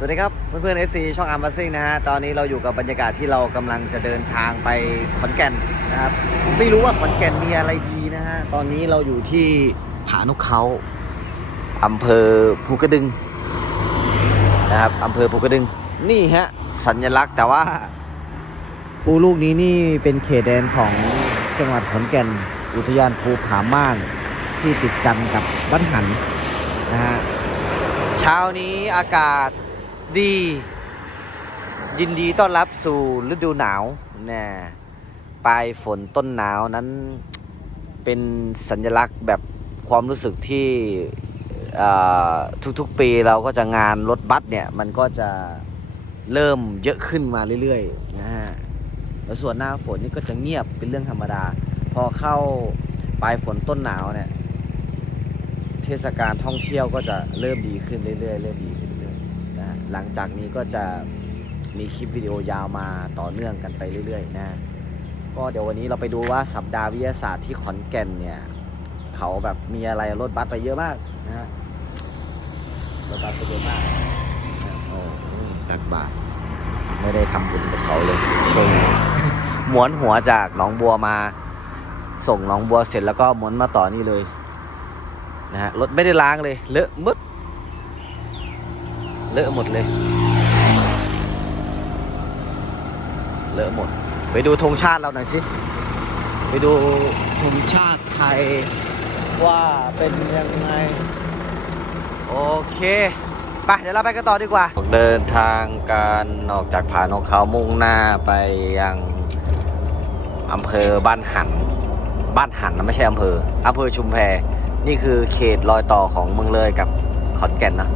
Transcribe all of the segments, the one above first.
สวัสดีครับ เพื่อนๆ FC ช่องอาร์มัสซิ่งนะฮะ ตอนนี้เราอยู่กับบรรยากาศที่เรากำลังจะเดินทางไปขอนแก่นนะครับ ไม่รู้ว่าขอนแก่นมีอะไรดีนะฮะ ตอนนี้เราอยู่ที่ผานกเขาอำเภอภูกระดึงนะครับอำเภอภูกระดึง นี่ฮะ สัญลักษณ์แต่ว่าภูลูกนี้นี่เป็นเขตแดนของจังหวัดขอนแก่น อุทยานภูผาม่านที่ติดกันกับบ้านหันนะฮะ เช้านี้อากาศ ดี ยินดีต้อนรับสู่ฤดูหนาวนะปลายฝนต้นหนาวนั้นเป็นสัญลักษณ์แบบความรู้สึกที่ทุกๆปีเราก็จะงานรถบัสเนี่ย มันก็จะเริ่มเยอะขึ้นมาเรื่อยๆนะฮะแล้วส่วนหน้าฝนนี่ก็จะเงียบเป็นเรื่องธรรมดา พอเข้าปลายฝนต้นหนาวเนี่ย เทศกาลท่องเที่ยวก็จะเริ่มดีขึ้นเรื่อยๆเริ่มดีขึ้นเรื่อยๆ นะหลังจากนี้ก็จะมีคลิปวิดีโอยาวมาต่อเนื่องกันไปเรื่อยๆนะก็เดี๋ยววันนี้เราไปดูว่าสัปดาห์วิทยาศาสตร์ที่ขอนแก่นเนี่ย เขาแบบมีอะไรรถบัสไปเยอะมากนะฮะรถบัสไปเยอะมากโอ้ตักบาทไม่ได้ทำบุญกับเขาเลยช่วงนี้หมวนหัวจากหนองบัวมา ส่งหนองบัวเสร็จแล้วก็หมวนมาต่อนี่เลยนะฮะรถไม่ได้ล้างเลยเลอะมึด เลอะหมดเลย เลอะหมด ไปดูธงชาติเราหน่อยสิ ไปดูธงชาติไทย ว่าเป็นยังไง โอเคไปเดี๋ยวเราไปกันต่อดีกว่า เดินทางการออกจากผานอกเขามุ่งหน้าไปยังอำเภอบ้านหัน บ้านหันนะไม่ใช่อำเภออำเภอชุมแพนี่คือเขตรอยต่อของเมืองเลยกับขอนแก่นนะ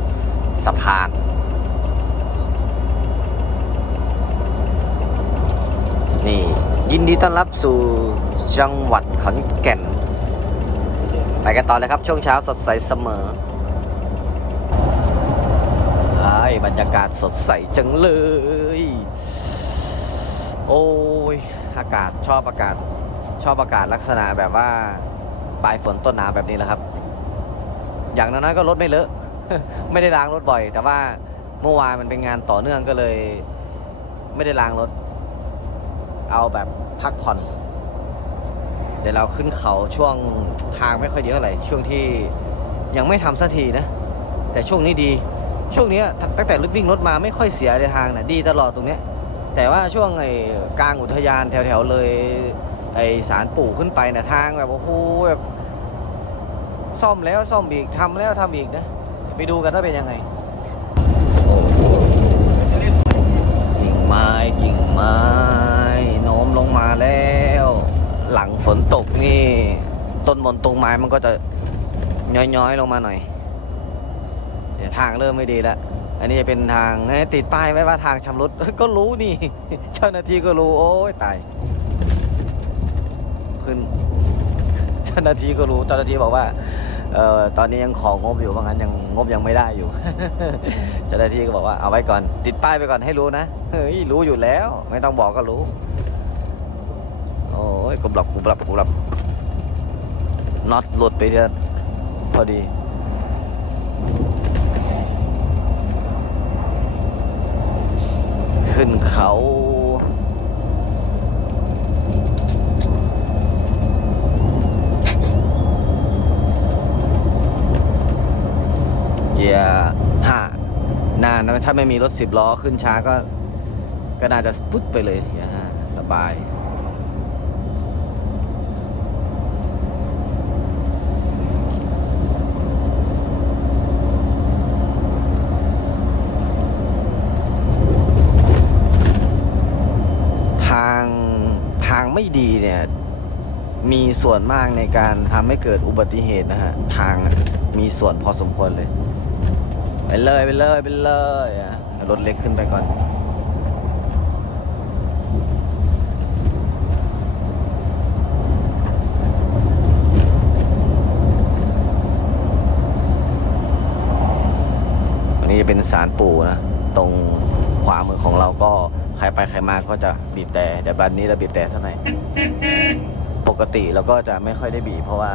สะพาน นี่ ยินดีต้อนรับสู่จังหวัดขอนแก่น ไปกันต่อเลยครับ ช่วงเช้าสดใสเสมอไอ้บรรยากาศสดใสจังเลย โอ้ย อากาศชอบอากาศ ชอบอากาศลักษณะแบบว่าปลายฝนต้นหนาวแบบนี้แหละครับ อย่างนั้นก็รถไม่เลอะ ไม่ได้ล้างรถบ่อย แต่ว่าเมื่อวานมันเป็นงานต่อเนื่องก็เลย ไม่ได้ล้างรถ เอาแบบพักผ่อน เดี๋ยวเราขึ้นเขาช่วงทางไม่ค่อยเยอะอะไหร่ช่วงที่ยังไม่ทำสักทีนะ แต่ช่วงนี้ดี ช่วงนี้ตั้งแต่รถวิ่งรถมาไม่ค่อยเสียเลยทางนะดีตลอดตรงเนี้ย แต่ว่าช่วงไอ้กลางอุทยานแถวๆเลยไอ้สารปู่ขึ้นไปนะทางแบบโอ้โหแบบซ่อมแล้วซ่อมอีกทำแล้วทำอีกนะ ไปดูกันว่าเป็นยังไงกิ่งไม้กิ่งไม้โน้มลงมาแล้ว หลังฝนตกนี่ ต้นมนตรงไม้มันก็จะย้อยๆลงมาหน่อยเดี๋ยวทางเริ่มไม่ดีแล้ว อันนี้จะเป็นทางติดป้ายไว้ว่าทางชำรุดก็รู้นี่ เจ้าหน้าที่ก็รู้ โอ้ยตาย ขึ้น เจ้าหน้าที่ก็รู้ เจ้าหน้าที่บอกว่า เออตอนนี้ยังของบอยู่เพราะงั้นยังงบยังไม่ได้อยู่ เจ้าหน้าที่ก็บอกว่าเอาไว้ก่อน ติดป้ายไปก่อนให้รู้นะเฮ้ยรู้อยู่แล้ว ไม่ต้องบอกก็รู้ โอ้ยกรุบหลับกรุบหลับกรุบหลับน็อตหลุดไปเถอะพอดีขึ้นเขา กียร์ห้านานะถ้าไม่มีรถสิบล้อขึ้นช้าก็ ก็น่าจะปุ๊บไปเลยเกียร์ห้าสบายทางทางไม่ดีเนี่ย มีส่วนมากในการทำให้เกิดอุบัติเหตุนะฮะ ทางมีส่วนพอสมควรเลย ไปเลยไปเลยไปเลยอะรถเล็กขึ้นไปก่อนอันนี้จะเป็นสารปู่นะ ตรงขวามือของเราก็ใครไปใครมาก็จะบีบแต่เดี๋ยวบันนี้เราบีบแต่สักหน่อยปกติเราก็จะไม่ค่อยได้บีบเพราะว่า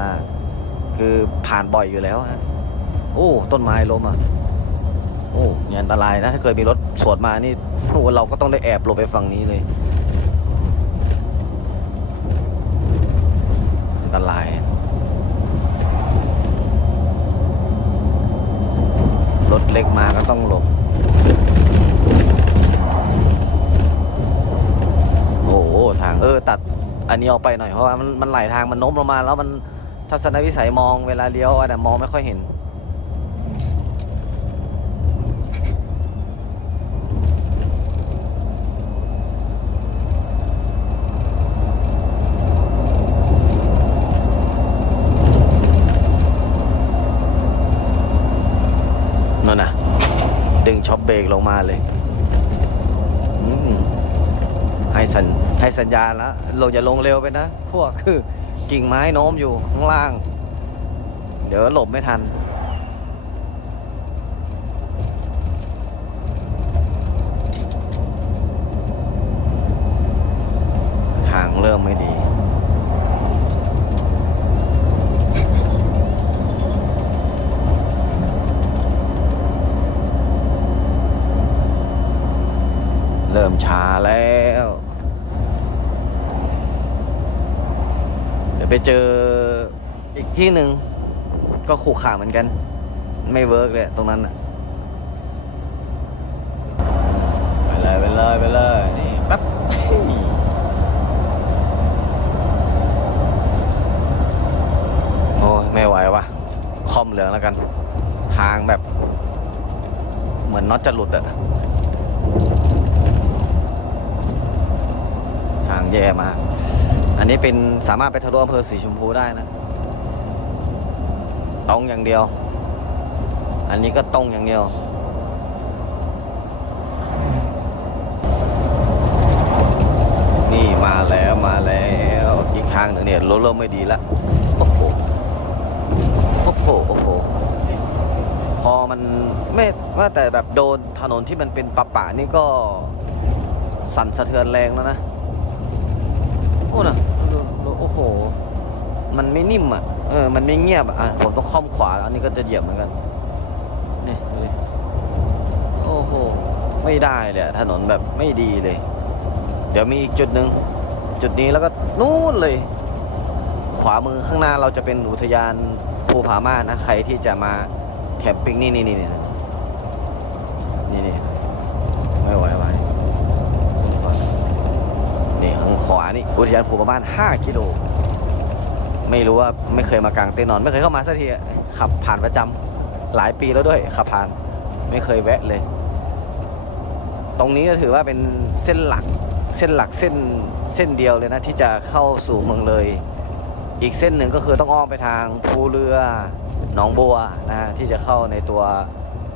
คือผ่านบ่อยอยู่แล้วฮะโอ้ ต้นไม้ล้มอะ อ้อ้เนี่ยอันตรายนะถ้าเกิดมีรถสวนมานี่โอ้เราก็ต้องได้แอบหลบไปฝั่งนี้เลยอันตรายรถเล็กมาก็ต้องหลบโอ้โหทางเออตัดอันนี้ออกไปหน่อยเพราะว่ามันมันไหลทางมันโน้มลงมาแล้วมันทัศนวิสัยมองเวลาเลี้ยวอะเนี่ยมองไม่ค่อยเห็นนน่ะ ดึงช็อป เบรกลงมาเลยอืมให้สัญให้สัญญาณแล้วเราจะลงเร็วไปนะ พวกคือกิ่งไม้โน้มอยู่ข้างล่าง เดี๋ยวหลบไม่ทัน ทางเริ่มไม่ดี เริ่มช้าแล้ว เดี๋ ยวไปเจออีกที่หนึ่งก็ขู่ขาเหมือนกัน ไม่เวิร์กเลยตรงนั้นน่ะไปเลยไปเลยไปเลยนี่แป๊บโอ้ยไม่ไหววะคอมเหลืองแล้วกัน ทางแบบ เหมือนน็อตจะหลุดอะทางแย่มาก อันนี้เป็นสามารถไปทะลุอำเภอสีชมพูได้นะ ตรงอย่างเดียว อันนี้ก็ตรงอย่างเดียว นี่มาแล้วมาแล้วอีกทางหนึ่งเนี่ยรถเริ่มไม่ดีล้วโอ้โหโอ้โหโอ้โหพอมันไม่ว่าแต่แบบโดนถนนที่มันเป็นปะปะนี่ก็สั่นสะเทือนแรงแล้วนะโอ้นะดูดูโอ้โห มันไม่นิ่มอะ เออ มันไม่เงียบอะ ผมต้องค่อมขวาแล้วอันนี้ก็จะเหยียบเหมือนกัน นี่ดูดิโอ้โห ไม่ได้เลยถนนแบบไม่ดีเลย เดี๋ยวมีอีกจุดหนึ่ง จุดนี้แล้วก็นู่นเลย ขวามือข้างหน้าเราจะเป็นอุทยานภูผาม่านนะ ใครที่จะมาแคมปิ้งนี่นี่นี่นี่นี่นี่ไม่ไหวไหวนี่ข้างขวานี่อุทยานภูประมาณ5กิโล ไม่รู้ว่าไม่เคยมากางเต็นท์นอน ไม่เคยเข้ามาสักทีขับผ่านประจำหลายปีแล้วด้วยขับผ่านไม่เคยแวะเลย ตรงนี้ก็ถือว่าเป็นเส้นหลักเส้นหลักเส้นเส้นเดียวเลยนะที่จะเข้าสู่เมืองเลย อีกเส้นหนึ่งก็คือต้องอ้อมไปทางภูเรือหนองบัวนะฮะที่จะเข้าในตัว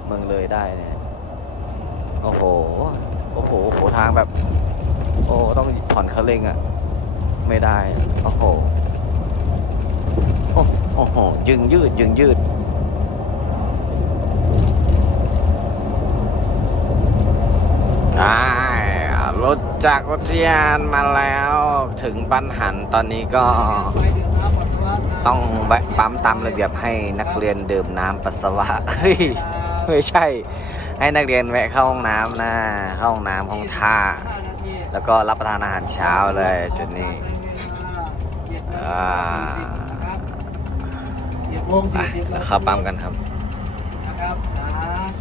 เมืองเลยได้เนี่ยโอ้โหโอ้โหโอ้โหทางแบบ โอ้ต้องผ่อนคันเร่งอะ ไม่ได้ โอ้โห โอ้โหยึงยืดยึงยืดรถจากอุทยานมาแล้วถึงบ้านหันตอนนี้ก็ต้องแวะปั๊มตามระเบียบให้นักเรียนดื่มน้ำปัสสาวะไม่ใช่ ให้นักเรียนแวะเข้าห้องน้ำนะเข้าห้องน้ำห้องท่า แล้วก็รับประทานอาหารเช้าเลยจุดนี้อ่า โมงไปสี่สิบแล้วเข้าปั๊มกันครับ นะครับนะ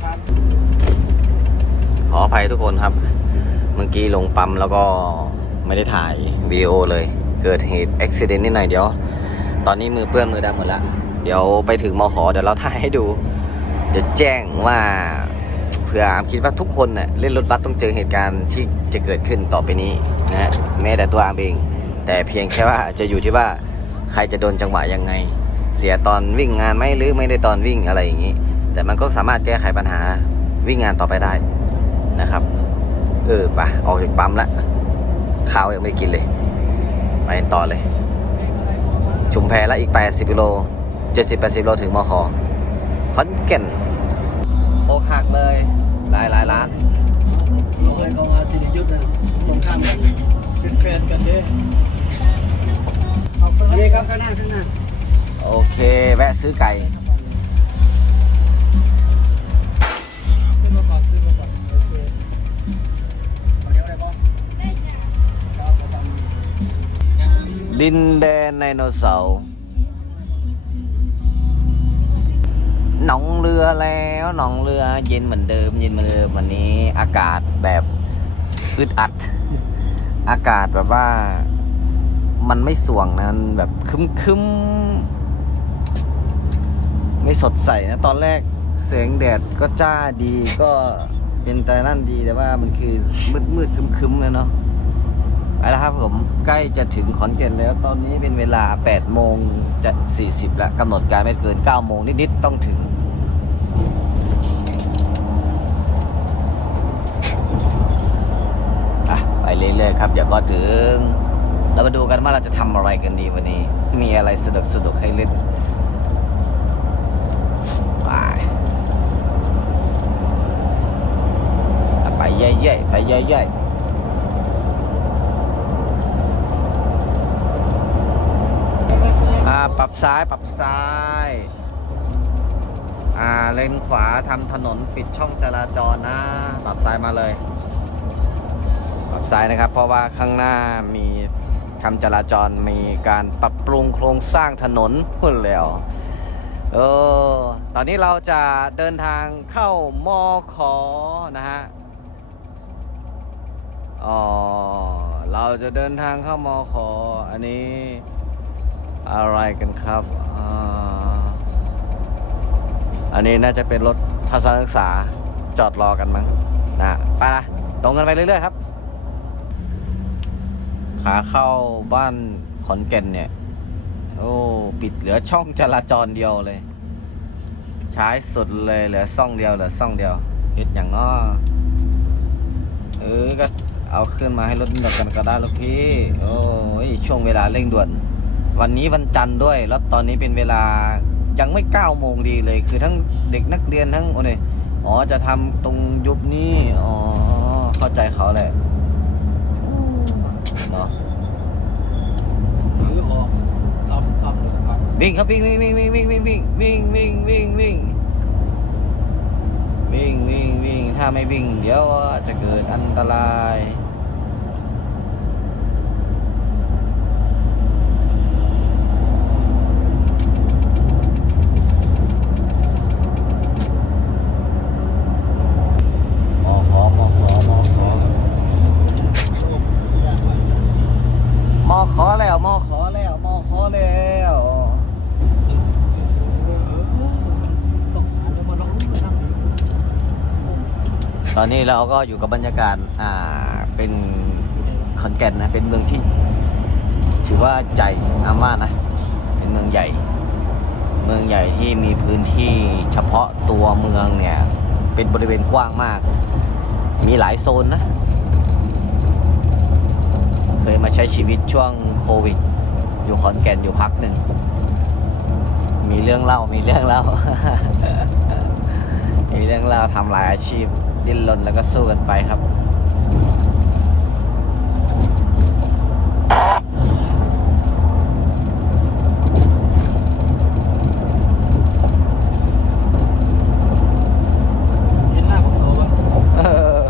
ครับขออภัยทุกคนครับ เมื่อกี้ลงปั๊มแล้วก็ไม่ได้ถ่ายวีดีโอเลย เกิดเหตุอุบิเหตุนิดหน่อยเดี๋ยว ตอนนี้มือเปื้อนมือดำหมดแล้วเดี๋ยวไปถึงมขอเดี๋ยวเราถ่ายให้ดู เดี๋ยวแจ้งว่าเผื่ออามคิดว่าทุกคนเน่ะเล่นรถบัสต้องเจอเหตุการณ์ที่จะเกิดขึ้นต่อไปนี้นะฮะแม้แต่ตัวอามเอง แต่เพียงแค่ว่าจะอยู่ที่ว่าใครจะโดนจังหวะยังไง เสียตอนวิ่งงานไหมหรือไม่ได้ตอนวิ่งอะไรอย่างนี้ แต่มันก็สามารถแก้ไขปัญหาวิ่งงานต่อไปได้นะครับ เออไปออกจากปั๊มละข้าวยังไม่กินเลย ไปต่อเลย ชุมแพละอีก 80กิโล70-80โลถึงมขขอนแก่นโอกหักเลยหลายหลายล้านลงให้เขามาสิริยุทธ์นะตรงข้ามกันเป็นแฟนกันเด้เอาข้างหน้าครับข้างหน้าข้างหน้า โอเค แวะซื้อไก่ดินแดนไดโนเสาร์หนองเรือแล้วหนองเรือเย็นเหมือนเดิม เย็นเหมือนเดิมวันนี้อากาศแบบอึดอัด อากาศแบบว่ามันไม่สว่างนะแบบคึมคึม ไม่สดใสนะ ตอนแรกแสงแดดก็จ้าดีก็เป็นแต่นั่นดีแต่ว่ามันคือมืดมืดคึมคึมๆเลยเนาะไปแล้วครับผมใกล้จะถึงขอนแก่นแล้ว ตอนนี้เป็นเวลา8โมงจะ 40แล้วกำหนดการไม่เกิน9โมงนิดๆต้องถึงไปเรื่อยๆครับเดี๋ยวก็ถึง เรามาดูกันว่าเราจะทำอะไรกันดีวันนี้ มีอะไรสนุกสนุกๆให้เล่น อะไปเย่ๆไปเย่ๆอ่าปรับซ้ายปรับซ้าย อ่าเลนขวาทำถนนปิดช่องจราจรนะ ปรับซ้ายมาเลย ปรับซ้ายนะครับ เพราะว่าข้างหน้ามีทำจราจรมีการปรับปรุงโครงสร้างถนนพุ่นแล้วเออตอนนี้เราจะเดินทางเข้ามอขอนะฮะ อ๋อเราจะเดินทางเข้ามอขออันนี้อะไรกันครับอันนี้น่าจะเป็นรถทัศนศึกษาจอดรอกันมั้งนะไปละลงกันไปเรื่อยๆครับ ขาเข้าบ้านขอนแก่นเนี่ย โอ้ปิดเหลือช่องจราจรเดียวเลย ใช้สุดเลยเหลือซ่องเดียวเหลือซ่องเดียวเฮ็ดอย่างน้อเออก็ เอาขึ้นมาให้รถด่วนกันก็ได้ลูกพี่ โอ้ยช่วงเวลาเร่งด่วน วันนี้วันจันทร์ด้วย แล้วตอนนี้เป็นเวลายังไม่เก้าโมงดีเลย คือทั้งเด็กนักเรียนทั้งโอ้ยอ๋อจะทำตรงยุบนี้อ๋อเข้าใจเขาแหละเนาะวิ่งครับวิ่งวิ่งวิ่งวิ่งวิ่งวิ่งวิ่งวิ่งวิ่งวิ่งวิ่งวิ่งวิ่งวิ่งถ้าไม่วิ่ง เดี๋ยวจะเกิดอันตรายมอขอมอขอมอขอ ยากมาก มอขอแล้วมอขอแล้วมอขอแล้ว ต้องหาแล้วมาลองมานั่งดู ตอ นี้เราก็อยู่กับบรรยากาศอ่าเป็นขอนแก่นนะเป็นเมืองที่ ถือว่าใหญ่อาม่านะ เป็นเมืองใหญ่ เมืองใหญ่ที่มีพื้นที่เฉพาะตัวเมืองเนี่ย เป็นบริเวณกว้างมาก มีหลายโซนนะ เคยมาใช้ชีวิตช่วงโควิด อยู่ขอนแก่นอยู่พักหนึ่ง มีเรื่องเล่ามีเรื่องเล่ามีเรื่องเล่าทำหลายอาชีพ ดิ้นรนแล้วก็สู้กันไปครับ เห็นหน้าของโซ่ก็ เออ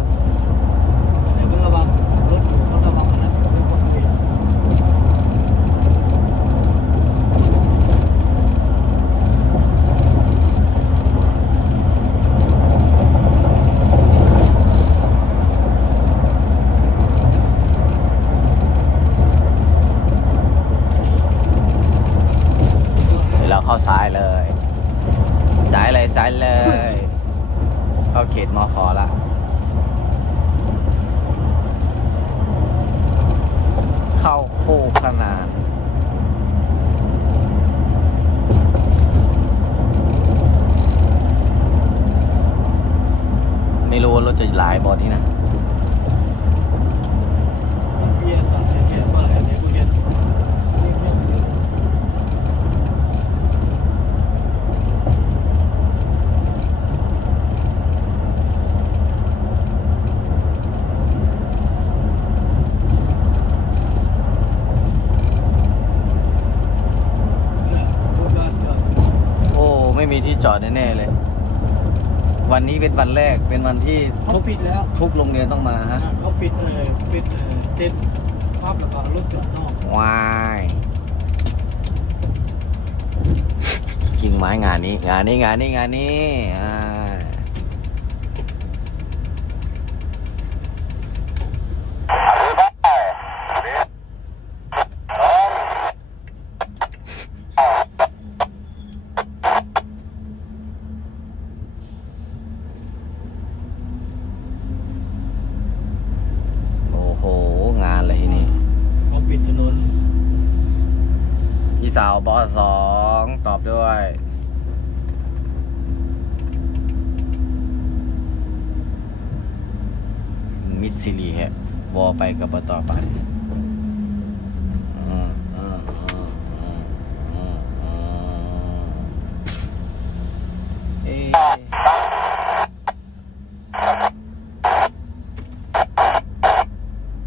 เดี๋ยวก็ระวังรถอยู่ต้องระวังนะเรื่องคนเบียด เดี๋ยวเราเข้าซ้ายเลย ซ้ายเลยซ้ายเลย เข้าเขตมอขอละ เข้าคู่ขนาน ไม่รู้ว่ารถจะหลายบอนี่นะ เบียร์สัตว์เห็นว่าอะไรเนี่ยกูเห็นนี่เรื่องเยอะ นะรถบ้านก็ โอ้ ไม่มีที่ จอดแน่ๆเลย วันนี้เป็นวันแรกเป็นวันที่เขาทุกปิดแล้วทุกโรงเรียนต้องมาฮะเขาปิดเลยปิดเอ่อเต็นท์ปั๊บแล้วก็รถจอดนอกวายกิ่งไม้งานนี้ งานนี้งานนี้งานนี้อ่าโอ้โห งานเลยที่นี่ เขาปิดถนน พี่ สาวบอสองตอบด้วยมิสซิลีฮะวอไปกับบอต่อไปอืมอืมอืมอืมอืมอืมเอ๊ะ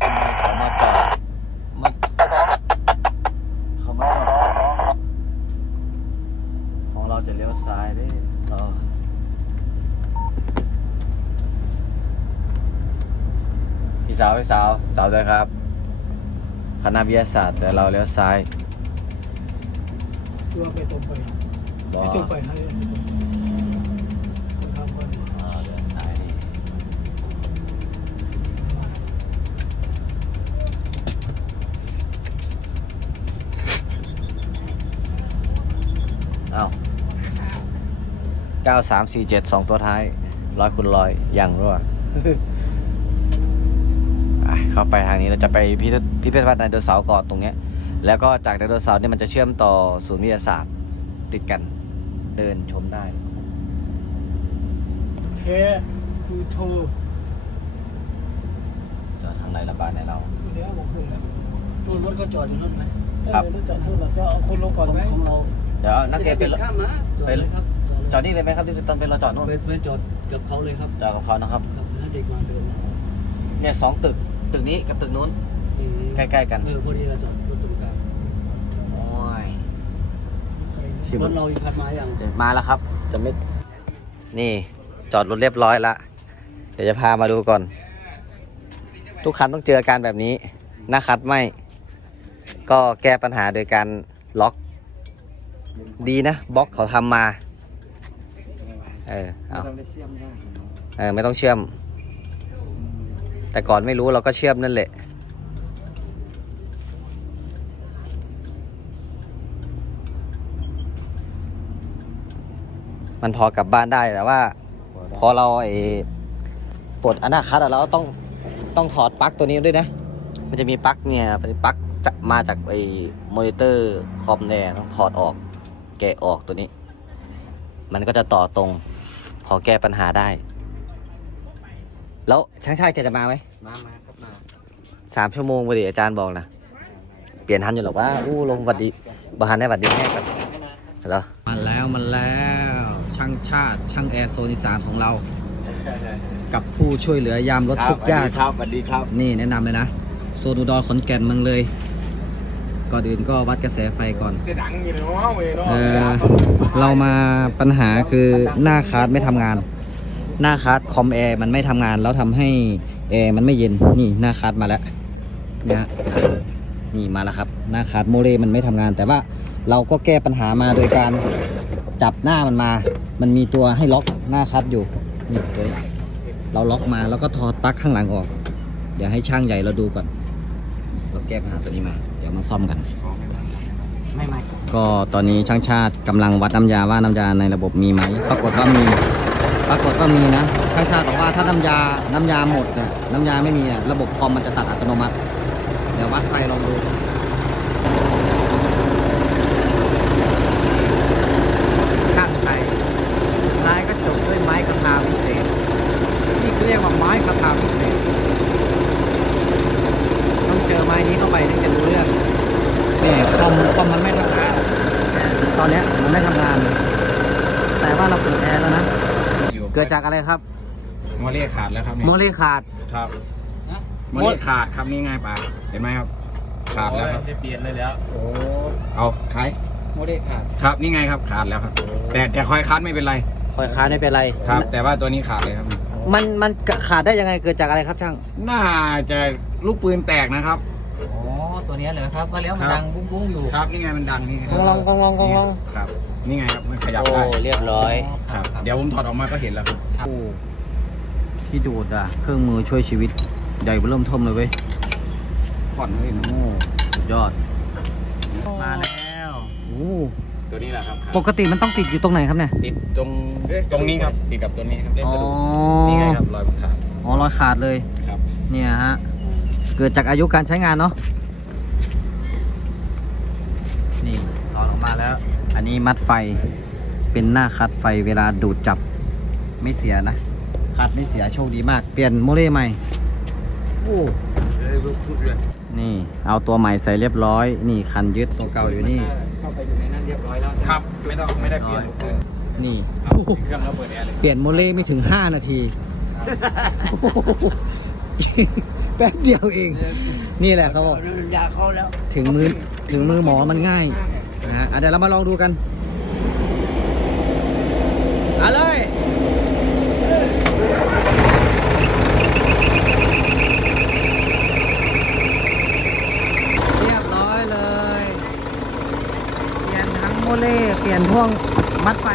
ทำไมเขามาจอดมาเขามาจอด ของเราจะเลี้ยวซ้ายได้ต่อพี่สาวพี่สาวตอบด้วยครับคณะวิทยาศาสตร์แต่เราเลี้ยวซ้ายตัวไปตรงไปบอ ไปตรงไปให้คนทำก่อน อ่าเลี้ยวซ้ายดีเอ้าเก้าสามสี่เจ็ดสองตัวท้ายร้อยคูณร้อยยังรั่วอะเข้าไปทางนี้เราจะไปพิพิธพิพิธภัณฑ์ไดโนเสาร์ก่อนตรงเนี้ย แล้วก็จากไดโนเสาร์เนี่ยมันจะเชื่อมต่อศูนย์วิทยาศาสตร์ติดกันเดินชมได้เทคือโทรจะทางไหนระบาดในเราอยู่แล้วบอกขึ้นแล้วนู่นรถก็จอดอยู่นู่นไหมครับเออรถจอดนู่นเราจะเอาคนลงก่อนไหมของเราเดี๋ยวนักเรียนเป็นรถข้ามนะจอดเลยครับ จอดนี่เลยไหมครับที่ต้องเป็นรถจอดนู่นเป็นเป็นจอดกับเขาเลยครับจอดกับเขานะครับครับให้เด็กมาเดินนะเนี่ยสองตึกตึกนี้กับตึกนู้นอืมใกล้ๆกันเออพอดีเราจอดรถตรงกลางโอ้ยรถเราอีกคันมาอย่างมาแล้วครับจะไม่นี่จอดรถเรียบร้อยละเดี๋ยวจะพามาดูก่อน ทุกคันต้องเจออาการแบบนี้หน้าคัดไม่ ก็แก้ปัญหาโดยการล็อก ดีนะบล็อกเขาทำมา เออเอาเออไม่ต้องเชื่อม แต่ก่อนไม่รู้เราก็เชื่อมนั่นแหละ มันพอกลับบ้านได้แต่ว่า พอเราไอ้ปลดอนาคัตอะเราก็ต้องต้องถอดปลั๊กตัวนี้ด้วยนะ มันจะมีปลั๊กเนี่ยเป็นปลั๊กมาจากไอ้มอนิเตอร์คอมเนี่ยต้องถอดออก แกะออกตัวนี้ มันก็จะต่อตรงพ อแก้ปัญหาได้ แล้วช่างชาติแกจะมาไหมมามาครับมาสามชั่วโมงพอดีอาจารย์บอกนะเปลี่ยนทันอยู่หรอกว่าอู้ลงหวัดดีบาฮันได้หวัดดีแม่กันเหรอมาแล้วมาแล้วช่างชาติช่างแอร์โซนอีสานของเรา กับผู้ช่วยเหลือยามรถทุกข์ยากครับสวัสดีครับ นี่แนะนำเลยนะโซนอุดรขอนแก่นเมืองเลย ก่อนอื่นก็วัดกระแสไฟก่อนจะดังอยู่เนาะเว้ยเนาะเออเรามาปัญหาคือหน้าคาร์ดไม่ทำงาน หน้าคาร์ดคอมแอร์มันไม่ทำงานแล้วทำให้แอร์มันไม่เย็นนี่หน้าคาร์ดมาแล้วเนี่ยฮะนี่มาแล้วครับ หน้าคาร์ดโมเลมันไม่ทำงาน แต่ว่าเราก็แก้ปัญหามาโดยการจับหน้ามันมา มันมีตัวให้ล็อกหน้าคาร์ดอยู่นี่ตัวนี้เราล็อกมาแล้วก็ถอดปลั๊กข้างหลังออก เดี๋ยวให้ช่างใหญ่เราดูก่อน เราแก้ปัญหาตัวนี้มาเดี๋ยวมาซ่อมกัน ไม่ไม่ก็ตอนนี้ช่างชาติกำลังวัดน้ำยาว่าน้ำยาในระบบมีไหมปรากฏว่ามี ปรากฏว่ามีนะช่างชาติบอกว่าถ้าน้ำยาน้ำยาหมดเนี่ยน้ำยาไม่มีอะระบบคอมมันจะตัดอัตโนมัติ เดี๋ยววัดไฟลองดู ข้างไทยลายก็จบด้วยไม้กระทาพิเศษ นี่เขาเรียกว่าไม้กระทาพิเศษ ต้องเจอไม้นี้เข้าไปถึงจะรู้เรื่อง นี่คอมคอมมันไม่ทำงาน ตอนเนี้ยมันไม่ทำงาน แต่ว่าเราเปิดแอร์แล้วนะ เกิดจากอะไรครับโมเลขาดแล้วครับโมนี่เลขาดครับโมเลขาดครับนี่ไงป่าเห็นไหมครับ ขาดแล้วครับจะเปลี่ยนเลยแล้วโอ้เอาขายโมเดลขาดครับนี่ไงครับขาดแล้วครับ แต่แต่คอยคัดไม่เป็นไรคอยขาดไม่เป็นไรครับ แต่ว่าตัวนี้ขาดเลยครับ มันมันขาดได้ยังไงเกิดจากอะไรครับช่าง น่าจะลูกปืนแตกนะครับอ๋อตัวเนี้ยเหรอครับก็แล้วมันครับดังบุ้งบุ้งๆอยู่ครับนี่ไงมันดังนี่ไงกองลองกองลองกองลองครับ นี่ไงครับมันขยับโอ้ได้เรียบร้อยครับ เดี๋ยวผมถอดออกมาก็เห็นแล้วครับโอ้ที่ดูดอะ เครื่องมือช่วยชีวิตใหญ่เริ่มท่มเลยเว้ยผ่อนเลยนะโอ้สุดยอด มาแล้วโอ้ตัวนี้แหละครับปกติมันต้องติดอยู่ตรงไหนครับเนี่ย ติดตรงตรงนี้ครับ ติดกับตัวนี้ครับเล่นอ๋กอระดูกนี่ไงครับรอยมันขาดอ๋อรอยขาดเลยครับ เนี่ยฮะ เกิดจากอายุการใช้งานเนาะนี่ถ อดออกมาแล้ว อันนี้มัดไฟเป็นหน้าคัดไฟเวลาดูดจับไม่เสียนะ คัดไม่เสียโชคดีมาก เปลี่ยนโมเลใหม่โอ้เลยพูดเลยนี่เอาตัวใหม่ใส่เรียบร้อย นี่คันยึดตัวเก่าอยู่นี่เข้าไปอยู่ในนั้นเรียบร้อยแล้วใช่ไหมครับไม่ต้องไม่ได้เปลี่ยนเครื่องนี่เครื่องแล้วเปิดแอร์เลยเปลี่ยนโมเลไม่ถึง 5 นาทีแป๊บเดียวเอง นี่แหละเขาบอกยาเข้าแล้วถึงมือถึงมือหมอมันง่าย นะฮะเดี๋ยวเรามาลองดูกันเอาเลยเรียบร้อยเลย เปลี่ยนทั้งโมเล่เปลี่ยนพ่วงมัดไฟ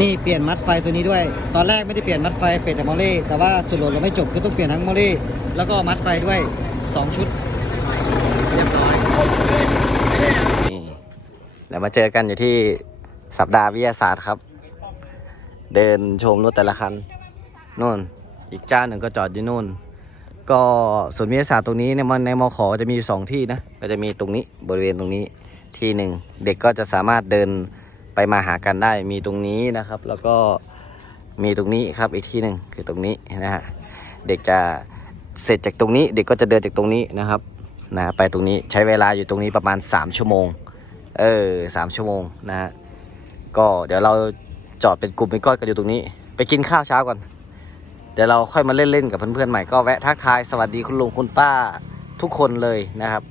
นี่เปลี่ยนมัดไฟตัวนี้ด้วย ตอนแรกไม่ได้เปลี่ยนมัดไฟเปลี่ยนแต่โมเล่แต่ว่าสุดโหลดเราไม่จบคือต้องเปลี่ยนทั้งโมเล่แล้วก็มัดไฟด้วย 2 ชุด เรียบร้อยนี่ เดี๋ยวมาเจอกันอยู่ที่สัปดาห์วิทยาศาสตร์ครับ เดินชมรถแต่ละคันนู่น อีกเจ้าหนึ่งก็จอดอยู่นู่น ก็ส่วนวิทยาศาสตร์ตรงนี้เนี่ยมันในมขจะมีอยู่สองที่นะ ก็จะมีตรงนี้บริเวณตรงนี้ที่หนึ่งเด็กก็จะสามารถเดินไปมาหากันได้มีตรงนี้นะครับ แล้วก็มีตรงนี้ครับอีกที่หนึ่งคือตรงนี้นะฮะเด็กจะเสร็จจากตรงนี้ เด็กก็จะเดินจากตรงนี้นะครับนะไปตรงนี้ใช้เวลาอยู่ตรงนี้ประมาณ 3 ชั่วโมง เออสามชั่วโมงนะฮะ ก็เดี๋ยวเราจอดเป็นกลุ่มเป็นก้อนกันอยู่ตรงนี้ ไปกินข้าวเช้าก่อน เดี๋ยวเราค่อยมาเล่นๆกับเพื่อนๆใหม่ก็แวะทักทายสวัสดีคุณลุงคุณป้าทุกคนเลยนะครับ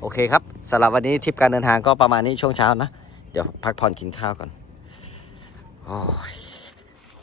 โอเคครับสำหรับวันนี้ทริปการเดินทางก็ประมาณนี้ช่วงเช้านะ เดี๋ยวพักผ่อนกินข้าวก่อนโอ้ย